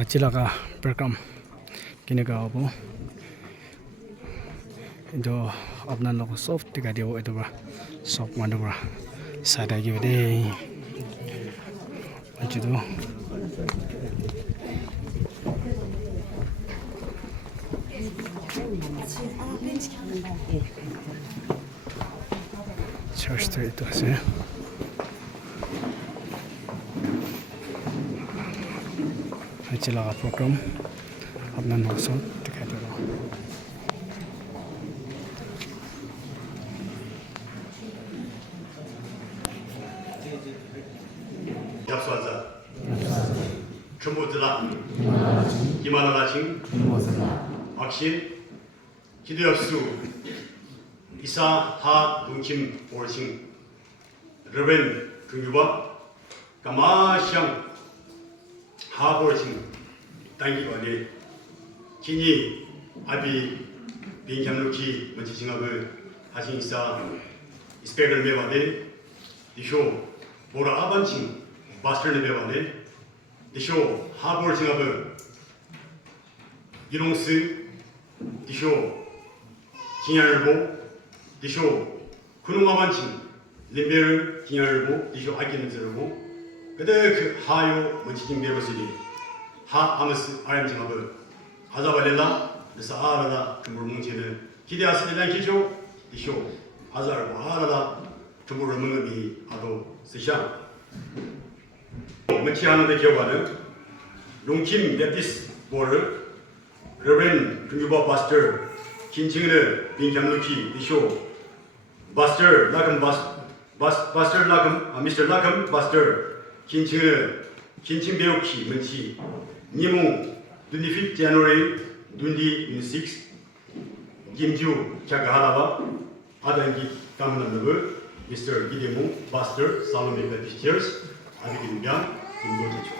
Achilaga program kini ka abo do apna log soft tika dio edo ba soft manu ba sada gi de achido church to ito ase Achilaga program apna log soft tika dio 약소하자 전부들아 이만하나칭 악신 기도역수 이사 하 동침 오르칭 러벤 긍유바 까마시앙 하 오르칭 당기관에 기니 아비 빈향루키 먼지징합을 하신 이사 이스펙을 매바데 이쇼 보라 아반칭 마스터를 배워네. 디쇼 하볼 징합은 이롱스 디쇼 진열보 디쇼 군웅아반칭 림베르 진열보 디쇼 아기는스르보 그대 그 하요 먼치징 배버스리 하 아무스 아람 징합은 아자발렐라 그래서 아라다 금불뭉치는 기대하스리단 기쇼 디쇼 아자르보 아라다 금불을 먹음이 아도 스샹 먼치하는데 기억하는 롱킴 베티스 보를 레벤 금유바 바스터 긴칭을 빈향루키 디쇼 바스터 라금 바스터 라금 미스터 라금 바스터 긴칭을 긴칭 배우키 먼치 니몽 눈디 5 January 눈디 6 김주 자가하나바 아단기 감남르브 미스터 기데몽 바스터 살로메 베티스처스 아비기르면 김고재죠.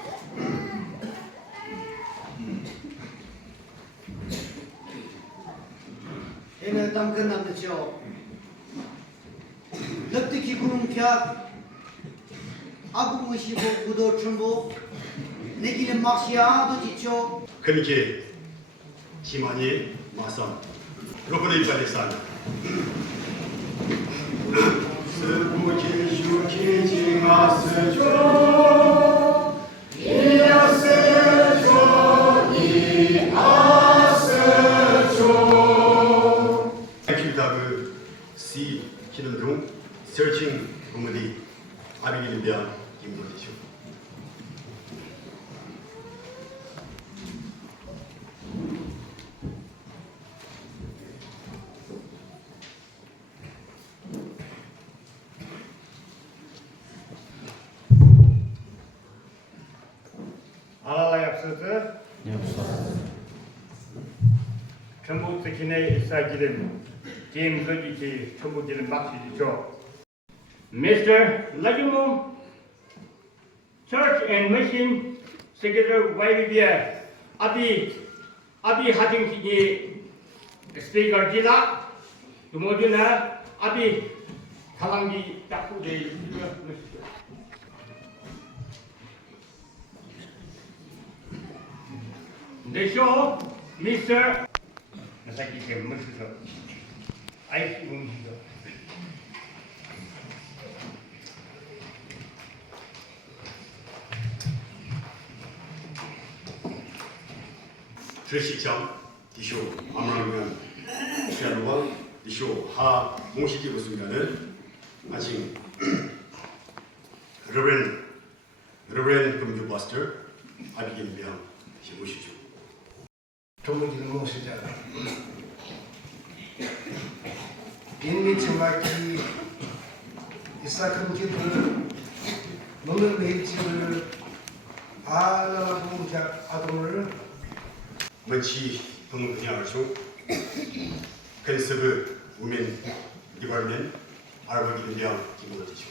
얘는 땀 끝났죠. 럭뜨기 구름펴 아구무시고 구도 춘보 내기는 막시아도 지쳐. 그니게 지만이 마삼 로그레이 발레산 스부지 슈키지 마스죠 이아스죠 이아스죠 액티비타그 C 키는 중 서칭 공무디 아비기는 비한 김도지죠. 알라라 약서드 전부 특히내 이사기름 게임 거기지 전부 기름 막시죠. Mr. Lajimum Church and Mission Secretary YBBI Abi Hadingki Speaker Jila kemudian Abi Talangi Takude The show, Mr. Masaki ke Mr. I Mungido. 주식장 디쇼 아무라면 시아노가 디쇼 하 몽시기 보수면은 아직 레벤 금주 바스터 아비긴 비앙 시보시죠. 전부기는 무엇이잖아. 인미청각이 이사금기를 너는 메이지를 아나봉작 아동을 먼치 동문 그냥 알죠. 컨서브 우멘 디발멘 알바기는 비앙 기본어지죠.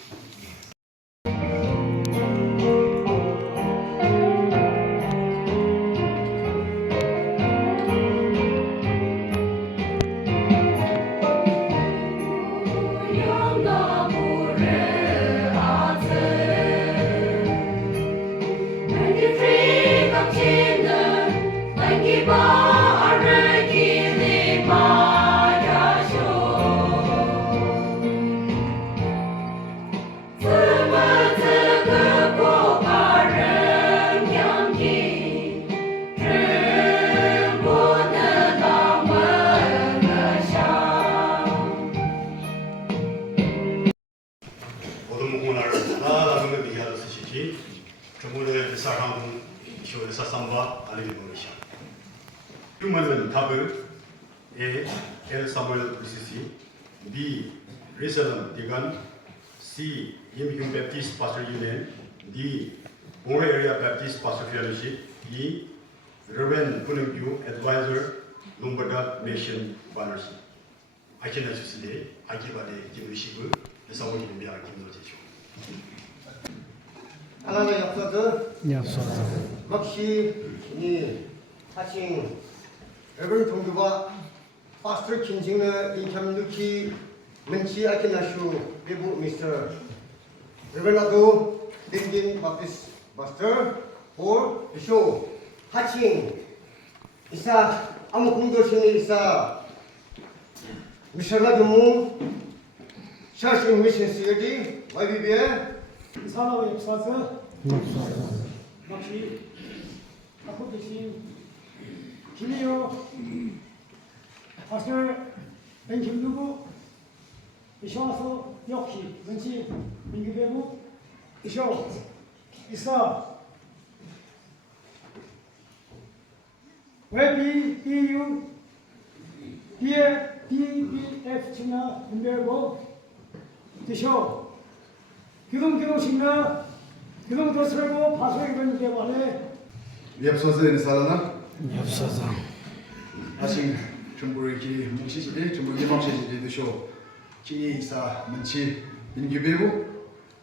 When you dream of kingdom. va à l'évolution. Human Tabu et El Samuel Sissi, D. Resident Digan, C. Yim Baptist Pastor Union, D. Bore Area Baptist Pastor Fellowship, E. Reverend Puningyu Advisor, Lumberda Mission Partnership. I can assist today, I give a day, give a shibur, the Samuel Yim Kim 하나님 역사들 엽서서 막시 이 하칭 레벨 동교가 파스터 김징의 인참 느키 menci akin nasu ibu Mr. Reverendo Dingin Baptist Pastor for the show 하칭 isa amu kumdo sini isa Mr. Ladumu Church in Mission City YBB에 산업의 역사서 역시 갖고 계신 김희호 파스터 벤김누구 이셔와서 역시 왠지 민규배부 이셔 있어 왜 BU BF 지나 분별고 이셔 기동 신나 기동 도스라고 파소에 이런 개발에 엽서서는 살아나 엽서서 아싱 정부르기 뭉치지데 정부기 뭉치지데 쇼 키사 문치 인규베고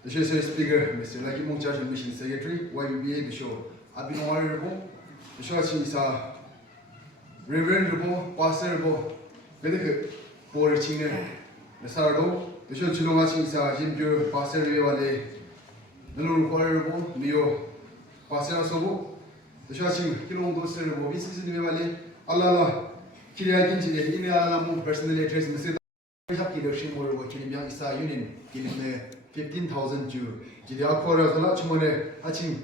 도쇼서 스피커 미스터 라키 뭉차시 미션 세크레터리 YBBA 도쇼 아비노와르고 도쇼시 이사 레버런드고 파스터고 베데크 보르칭네 나사르도 도쇼 줄롱아시 이사 짐뷰 파스터리와레 너는 과르고 니오 파스터소고 도쇼시 kilong doser bo bisis ni wale alala kiriya kinji ine ala mu personal address message hapki do shimor wo kini myang isa union kilime 15,000 ju jidia khora zola chumone aching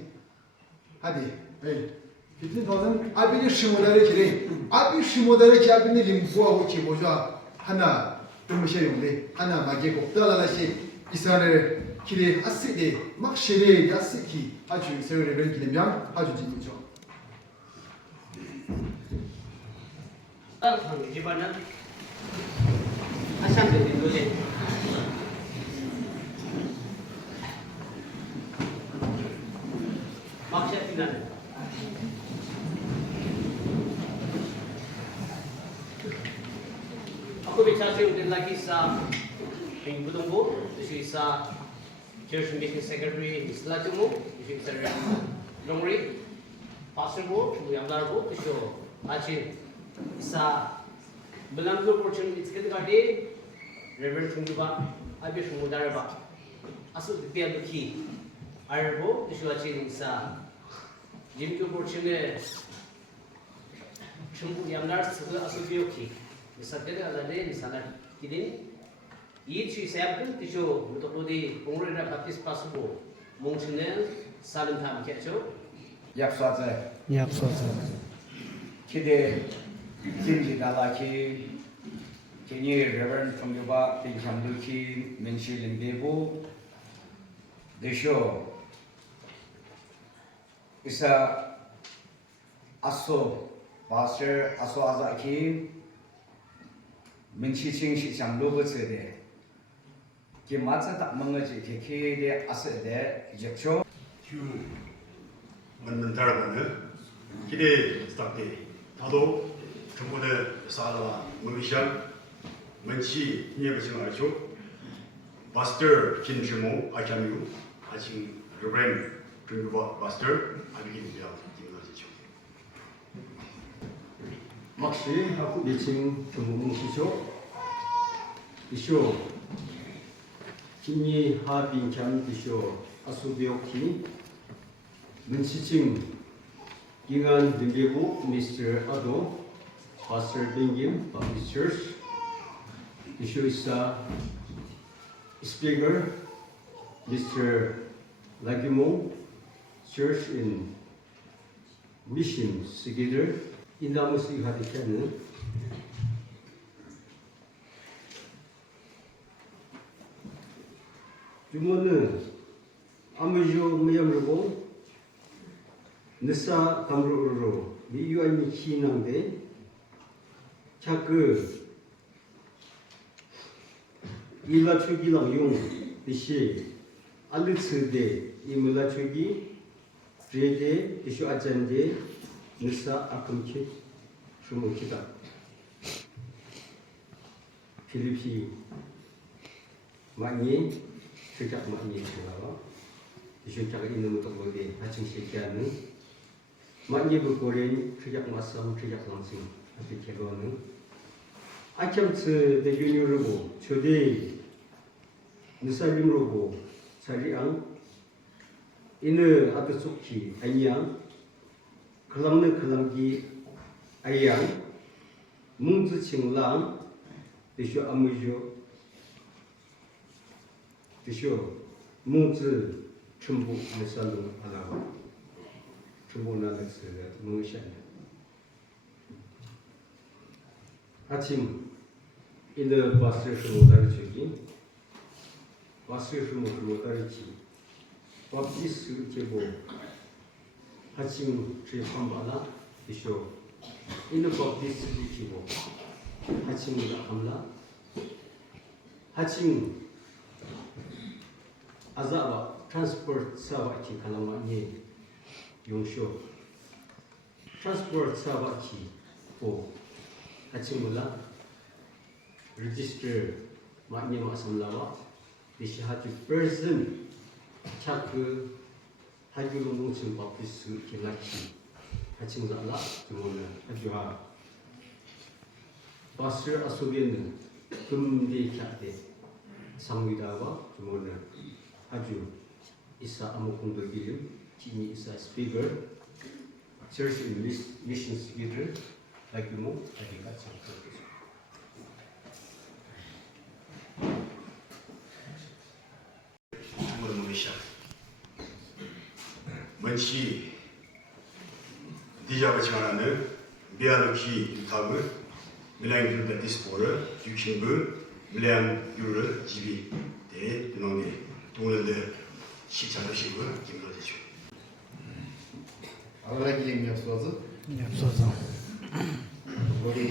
hadi hey 15,000 abini shimodare kire abi shimodare ki abini limbuwa wo ki boja hana tumshe yongde hana mage ko dalala shi isare kire aside makshire yasiki 아주 세월의 벨기념양 아주 진이죠. 이번은 아산들 노래 막샤티나는 aku bicara udah lagi sa minggu tunggu di sa church meeting secretary Isla Tumu di sa Dongri pastor bu yang darbu di show achin sa belanggu portion itu kadi Reverend Tungguba abis mudar ba asu dia duki arbo di show achin sa jimku portion ne chumbu yang dar sudah asu bioki misalnya ada deh misalnya kini itu saya pun tisho untuk di pengurusan baptis pasubo mungkinnya saling tham kecil 약사제 엽서서 기대 김지달라키 케니 레버런 통교바 빙샴두키 멘실림베보 데쇼 이사 아소 바스터 아소 아자키 멘시칭 시장 로버츠데 게 맞자 딱 먹어지 케케데 아세데 이적초 만만타라는 기대 스타트 다도 정부의 사라 무비션 መን치 니에버싱 알죠 마스터 김주모 아카미우 아직 레버런 그리고 마스터 아비기입니다 김나지죠 막시 하고 미칭 정무뭉시쇼 이쇼 김이 하빈캠 이쇼 아수비오키 문시칭 기간 등계부 미스터 아도 파스터 빙김 바피스 처치 이쇼 이사 스피커 미스터 라기모 church in mission together in the Muslim Hadith 주문은 아무죠 미염르고 nisa kamru 미유한 희낭데 자그 일라추기랑 용 디시 알르츠데 이물라추기 브레데 디슈 아잔데 nisa 아금키 주무키다 필리피 많이 sejak maknya selawat disyukur ini untuk bagi hacing sekian maknya berkoreng sejak masam sejak langsung tapi kegono acam se de junior robo chode nusalim robo sariang ini atau suki ayang kelamne kelamgi ayang mungzu cinglang disyo amujo disyo mungzu 첨부 메살로 하나 첨부 나데스 무시한 아침 인더 바스르스 모다르치기 바스르스 모다르치 바티스 제보 아침 제 판바나 디쇼 인더 바티스 지키고 아침으로 함라 아침 아자바 transport 사와치 칼라마니 용쇼 transport 사와치 오 아침물라 register maknya masamlawa disihati person chaku hajulu mungsin baptis kilaki 아침물라 주문을 아주하 바스 아소비는 금디 캬데 상위다와 주문을 아주 isa amo kung bergilim, kini isa speaker, church in mission speaker, lagi mo, lagi kat sampai. 중국의 문시아 먼시 디자브 지원하는 미아르키 유탑을 밀양 유르다 디스포를 유킹부 밀양 유르를 집이 대 농내 동원들 식사하시고요. 김도지죠. 알라기행 약소즈 없어서 우리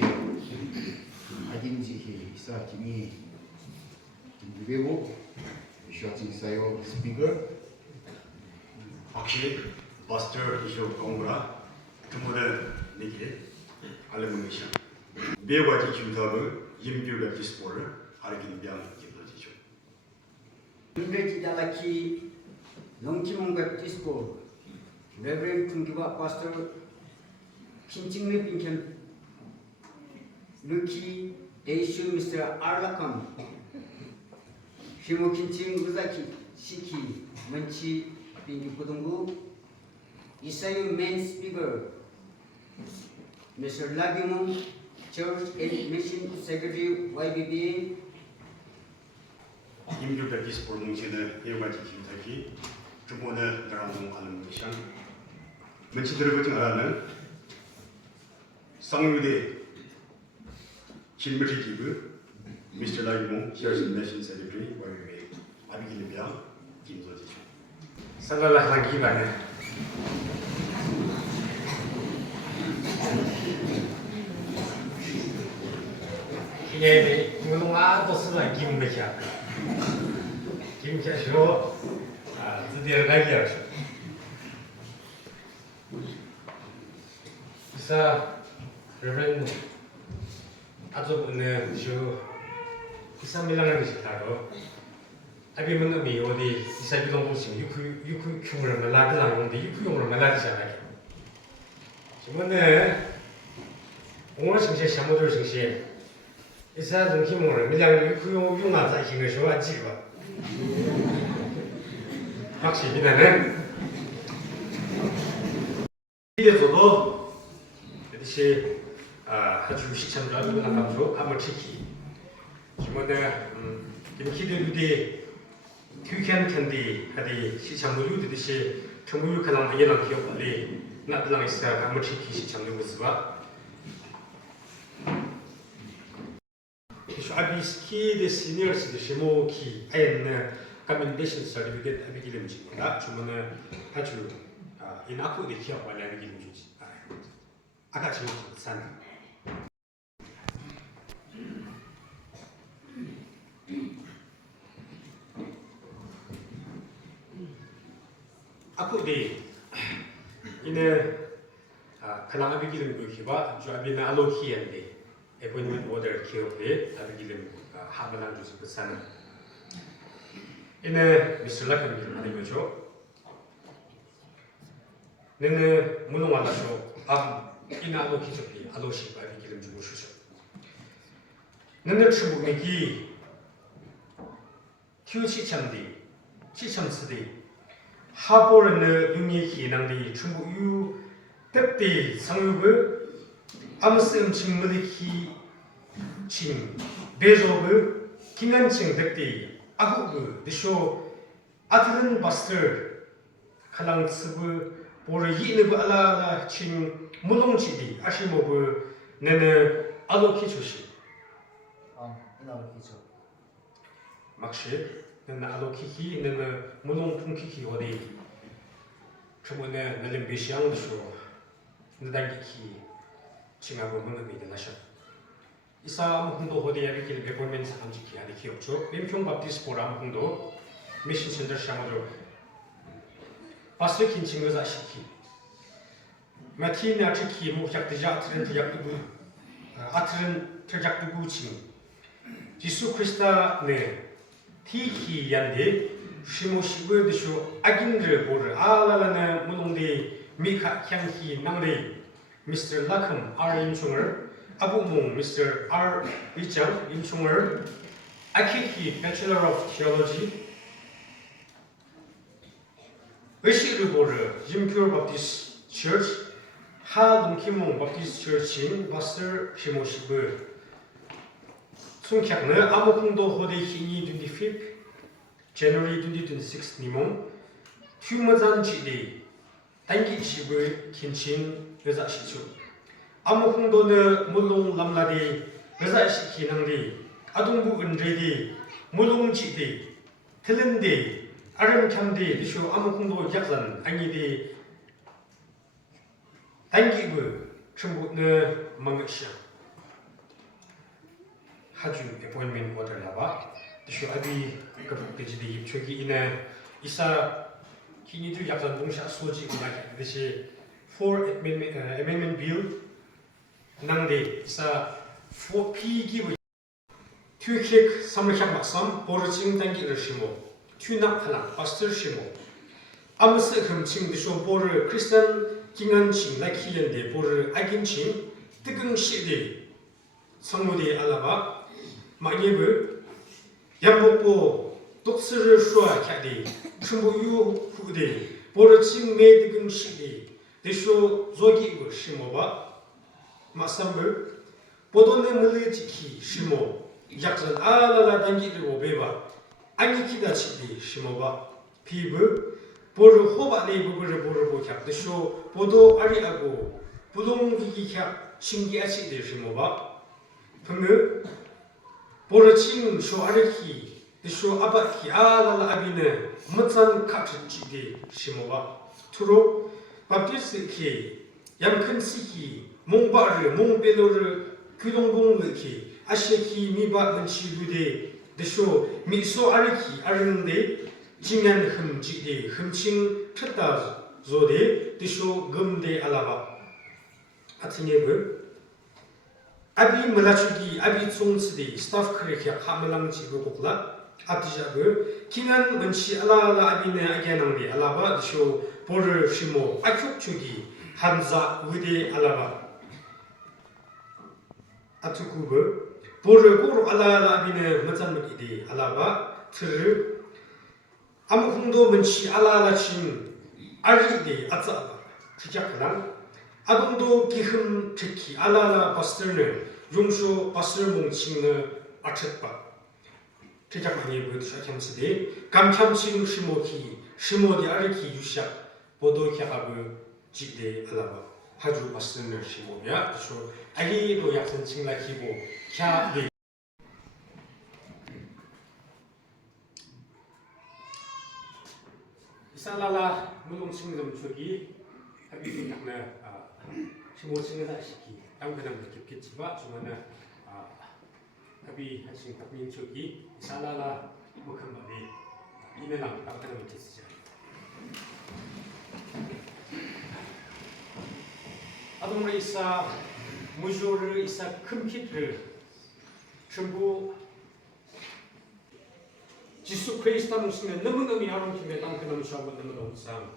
아긴지 이사 김이 김두배고 슈아칭 사요 스피커 확실히 바스터 이슈 공부라 드모델 내게 알레문이샤 매가지 규답을 임규가 디스포를 알긴 비양 김도지죠. University Dalaki Longchimong Baptist School, Reverend Tungiwa Pastor Kinchingme Pinkem Luki Deishu Mr. Arlakan Shimo Kinching Uzaki Shiki Manchi Pingi Pudungu Isayu Main Speaker Mr. Lagimung Church and Mission Secretary YBB 임규가 디스포 뭉치는 매가지 규탁이 주보는 나라는 알레문이샤 먼치 들어보지 않아는 상유대 김버지 기브 미스터 라이몽 Church and Mission Secretary YBB 아비길비야 김도지죠. 살랄라 하기만에 이게 이거는 도스나 김배샤 김배샤로 드디어 가기야죠. 이사 레벨 아주 오늘 주 이사 밀랑하는 식하고 아비면 미 어디 이사 유동공식 유쿠 큐를 말라들랑 용데 유쿠용으로 말라지잖아요. 지금은 오늘 정신 샤모들 정신 이사 정신을 밀랑 유쿠용 용하자 힘을 줘야 지고 확실히는 이제도 이것이 아주 시청자 밀랑감조 한번 지키 지금은 김키드루디 큐캔 캔디 하디 시청자 유디듯이 정부 가장 많이 난 기업들이 나들랑 있어 한번 지키 시청자 모습과 슈아비스키 데 시니어스 데 시모키 아yen나 recommendation certificate 아비기름집니다. 주문은 아주 inaku de kia wala de gilim juji aka chimo san aku de ine kalang abi gilim ko kiba jo abi na alo hian de appointment order kio de abi gilim habalang juji san ine Mr. Lakam gilim ani mojo 내는 문ung 알아서 이나 알로 기적이 알로시 바비 기름 주고 주셔. 내는 추부미기 큐시참디 시참스디 하보르는 용이 기능디 충부 유 뜻디 상육을 아무스 징물리키 징 베조브 기난칭 뜻디 아구그 디쇼 아트른 바스터 칼랑스브 보르 이르브 알라라 칭 무농지디 아시모브 내는 알로키 주시 이나로 기죠. 막시 내는 알로키키 내는 무농 풍키키 어디 저번에 내는 비시앙도쇼 내단기키 칭하고 문음이 되나셔 이사 아무흥도 어디에 비길 베볼멘 사람지키 아니 기억죠 림평 밥디스 보라 아무흥도 미신 센터 샤모도 Pastor kin chingaza shiki. Mati na chiki mo jak deja atren terjak tugu atren terjak tugu ching. Jisu Krista ne tiki yande shimo shibu desho agindre bor alala ne mulongde mika kyanghi nangre Mr. Lakam R. Imchunger Abu Mung Mr. R. Richard Imchunger Akiki Bachelor of Theology 의식을보르 Impure Baptist Church 하동키몽 Baptist Church인 마스터 시모시브 송캬는 아무콩도 호데 히니 25 January 2026 니몽 튜머잔 지리 단기 시브 킨친 여자시죠 아무콩도는 물롱 람라디 여자시 기능디 아동부 은레디 물롱 지디 틀린디 아름kam디 리쇼 아무콩도 약산 아니디 단기부 충분히 망가시야 하주 appointment order 라바 리쇼 아비 그북대지디 입초기 이내 이사 기니주 약산 동샤 소지 우나기 대시 for amendment bill 낭데 이사 for 피기부 튜킥 삼르향 막삼 보르칭 단기를 심어 튜낙하나 파스터 시모 아무스 흠칭 디쇼 보르 크리스탄 킹한칭 라키엔데 보르 아긴칭 뜨긍시데 성무디 알라바 마예브 얌복보 독스르 슈아 캬디 충부유 후데 보르칭 메 뜨긍시데 디쇼 조기고 시모바 마삼브 보도네 물리지키 시모 약전 알라라 단기를 오베바 아니키다 치디 시모바 피브 보르 호바네 부부를 보르 보캬 드쇼 보도 아리하고 부동기기 캬 신기하치디 시모바 분느 보르 칭쇼 아리키 드쇼 아바키 아랄라 아비네 멋산 카트치디 시모바 투로 밥디스키 양큰시키 몽바르 몽벨로르 규동봉르키 아시키 미바 문치부데 드쇼 미소 아리키 아르는데 징한 흠지데 흠칭 쳤다 조데 드쇼 금데 알라바 아트니브 아비 몰라추기 아비 총스데 스타프 크레키 하멜랑지 고고라 아티자브 킹한 문치 알라라 아비네 아게낭데 알라바 드쇼 보르 시모 아큐추기 함자 우데 알라바 아투쿠브 보르 고르 알라라 아비네 멋잔무기디 알라바 트르 아무흥도 문치 알라라친 아리디 아짜바 지작랑 아동도 기흠 특히 알라라 바스터는 용쇼 바스터 몽칭느 아쳇바 지작만이 보여주셔 캠스디 감참칭 시모키 시모디 아리키 유샤 보도 캬바브 지데 알라바 하주 바스터는 시모야 쇼 아기도 약선 칭라키고 캬 살라라 물롱칭 좀 저기 주모층은 아시기 땅그남 느꼈겠지만 주만은 합의 하신 국민적이 살라라 뭐큰 말이 이면함 땅그남 느꼈으죠. 아동으로 이사 무조를 이사 큰 키를 전부 지수 크리스타 무시면 너무너무 하는 김에 땅그남 수하고 너무너무 상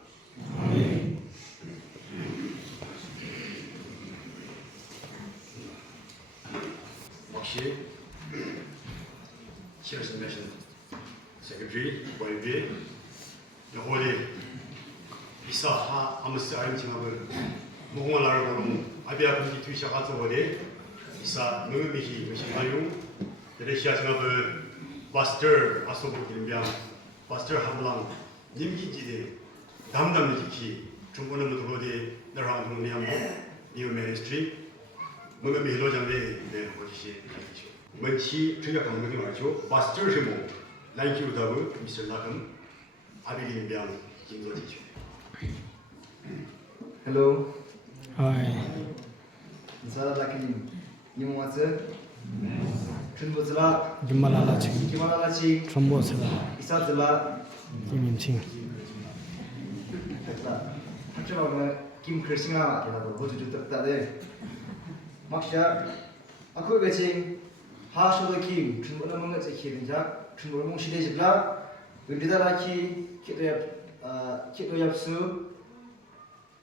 역시 Church Mission Secretary YB 여호리 이사 아무스 아임 징합을 무궁화 나르고는 아비아 분기 투시아가 저거리 이사 능미히 의심하용 레시아 징합을 마스터 아소보 김병 마스터 함랑 님기지대 담담 지키 중국은 들어오디 너랑 동미함고 뉴 미니스트리 뭔가 미로장에 네 호지시 가지죠. 먼치 저희가 강력히 말죠. 마스터 제모 라이키우 다브 미스터 나금 아비김병 김도지죠. Hello. Hi. Inshallah lakin nimwatse. Chunbozla Gimalala Ching. Kimalalachi Trombosela. Isadzla Kim Ching. 됐다. 한쪽으로는 김 크리스가 계속 모두 주택다들 막샤 아쿠 베칭 하쇼도 김 준보는 뭔가 제키든자 준보는 몽시대 집라 은리다라키 키도yap수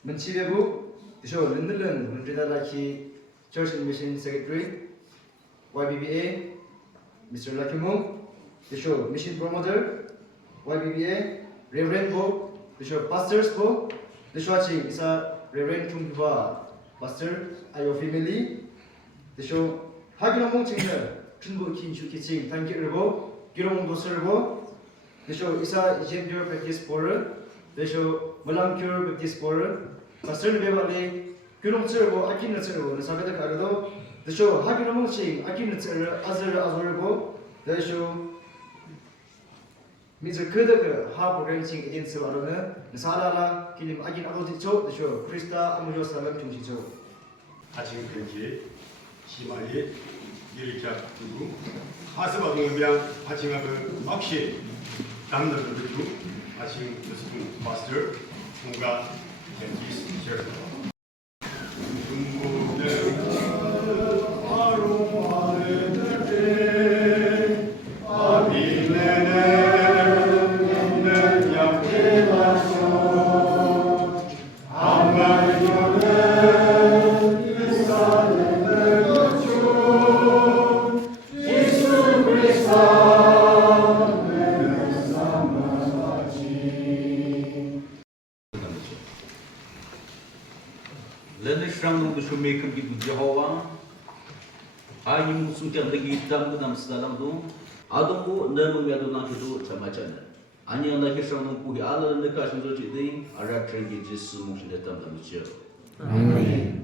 men치베부 저 른들은 은리다라키 Church Mission Secretary YBBA Mr. Lucky Moon the show Mission Promoter YBBA Reverend Bo the show Pastors Bo the show ching is a Reverend Chungba Pastor Ayo Family the show 하기노몽 칭을 춘보 긴슈 키칭 단계르보 기롱도 설보 the show is a gender practice for the show Malamcure Baptist for Pastor Bebale 기롱 설보 아kin을 설보 사베다 가르도 the show 하기노몽 칭 아kin을 설 azorbo the show Mr. Kudaka ha programming agency 와로는 사라라 기님 아긴 아도지초 the show 크리스타 아무조 사람 중시초 아침 근기 시마리 일자 두고 하스바 동병 아침하고 막시 담는 두고 아침 무슨 마스터 뭔가 벤티스 셔츠 중국의 Lene shrang nung du shume kan gi du Jehovah ai mu sum tiang lagi dam dam sedalam du adong bu ne mu ya du na du chamachan ani anda ki shrang nung ku hi ala ne ka shung du ji ding ara treng gi Jesus mu shi de tam dam che Amen.